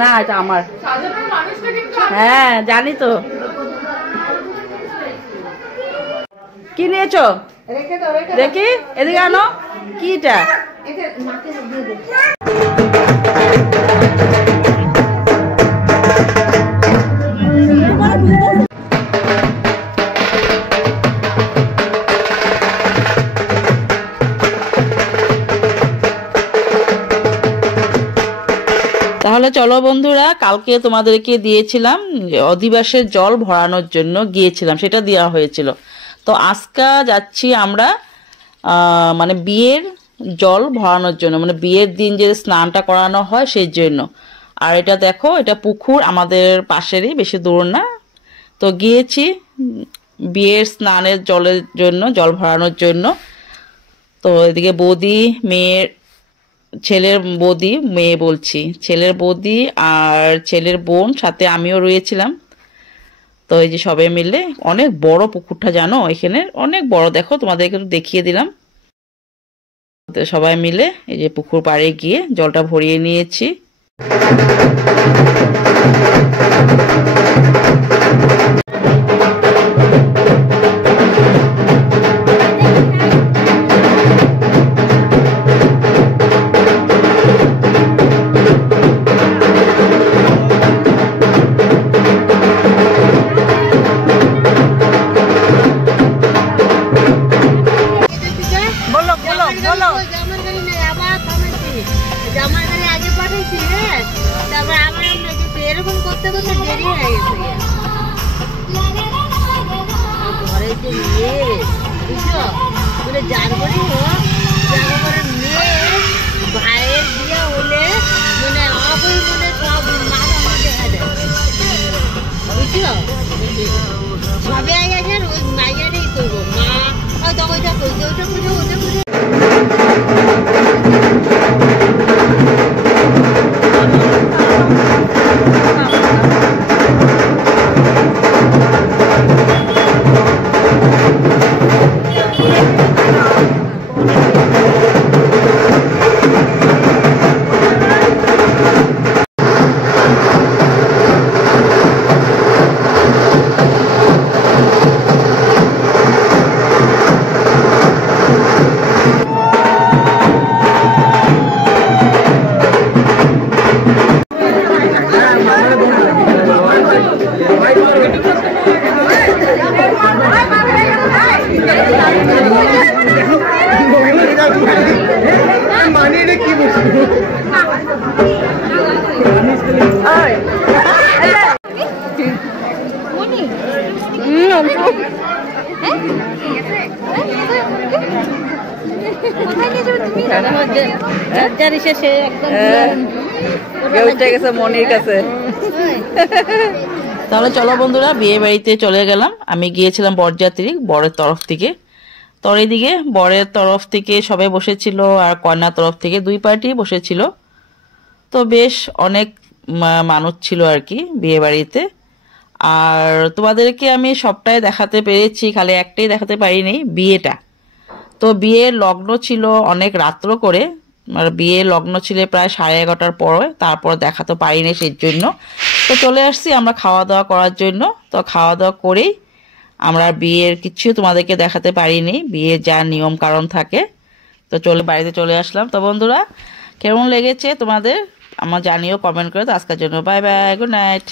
না এটা আমার। হ্যাঁ জানি তো। কি নিয়েছো দেখি, এদিকে আনো। কি এটা? তাহলে চলো বন্ধুরা, কালকে তোমাদেরকে দিয়েছিলাম অধিবাসের জল ভরানোর জন্য গিয়েছিলাম, সেটা দেওয়া হয়েছিল। তো আজকে যাচ্ছি আমরা মানে বিয়ের জল ভরানোর জন্য, মানে বিয়ের দিন যে স্নানটা করানো হয় সেই জন্য। আর এটা দেখো, এটা পুকুর আমাদের পাশেরই, বেশি দূর না। তো গিয়েছি বিয়ের স্নানের জলের জন্য, জল ভরানোর জন্য। তো এদিকে বৌদি, মেয়ের ছেলের বৌদি, মেয়ে বলছি, ছেলের বৌদি আর ছেলের বোন, সাথে আমিও রয়েছিলাম। তো এই যে সবাই মিলে, অনেক বড় পুকুরটা জানো, এখানে অনেক বড়। দেখো তোমাদেরকে একটু দেখিয়ে দিলাম। তো সবাই মিলে এই যে পুকুর পাড়ে গিয়ে জলটা ভরিয়ে নিয়েছি। ভাইয়ের বিয়ে হলে মানে অবৈ মনে সব মাথা দেখা যায়, বুঝছো? সবে আগে ওই মাইয়ারই করবো, মা হয়তো ওইটা করছে, ওইটা বুঝো, ওইটা বুঝো। মনির কাছে। তাহলে চলো বন্ধুরা, বিয়ে বাড়িতে চলে গেলাম। আমি গিয়েছিলাম বরযাত্রী, বরের তরফ থেকে। তো এইদিকে বরের তরফ থেকে সবাই বসেছিল, আর কন্যার তরফ থেকে দুই পার্টি বসেছিল। তো বেশ অনেক মানুষ ছিল আর কি বিয়ে বাড়িতে। আর তোমাদেরকে আমি সবটাই দেখাতে পেরেছি, খালি একটাই দেখাতে পারিনি, বিয়েটা। তো বিয়ের লগ্ন ছিল অনেক রাত্র করে, বিয়ের লগ্ন ছিল প্রায় 11:30টার পরে, তারপর দেখাতে পারিনি সেই জন্য। তো চলে আসছি আমরা খাওয়া দাওয়া করার জন্য। তো খাওয়া দাওয়া করেই আমরা বিয়ের কিছু তোমাদেরকে দেখাতে পারিনি, বিয়ের যা নিয়ম কারণ থাকে। তো বাড়িতে চলে আসলাম। তো বন্ধুরা, কেমন লেগেছে তোমাদের আমার জানিও কমেন্ট করে। তো আজকের জন্য বাই বাই, গুড নাইট।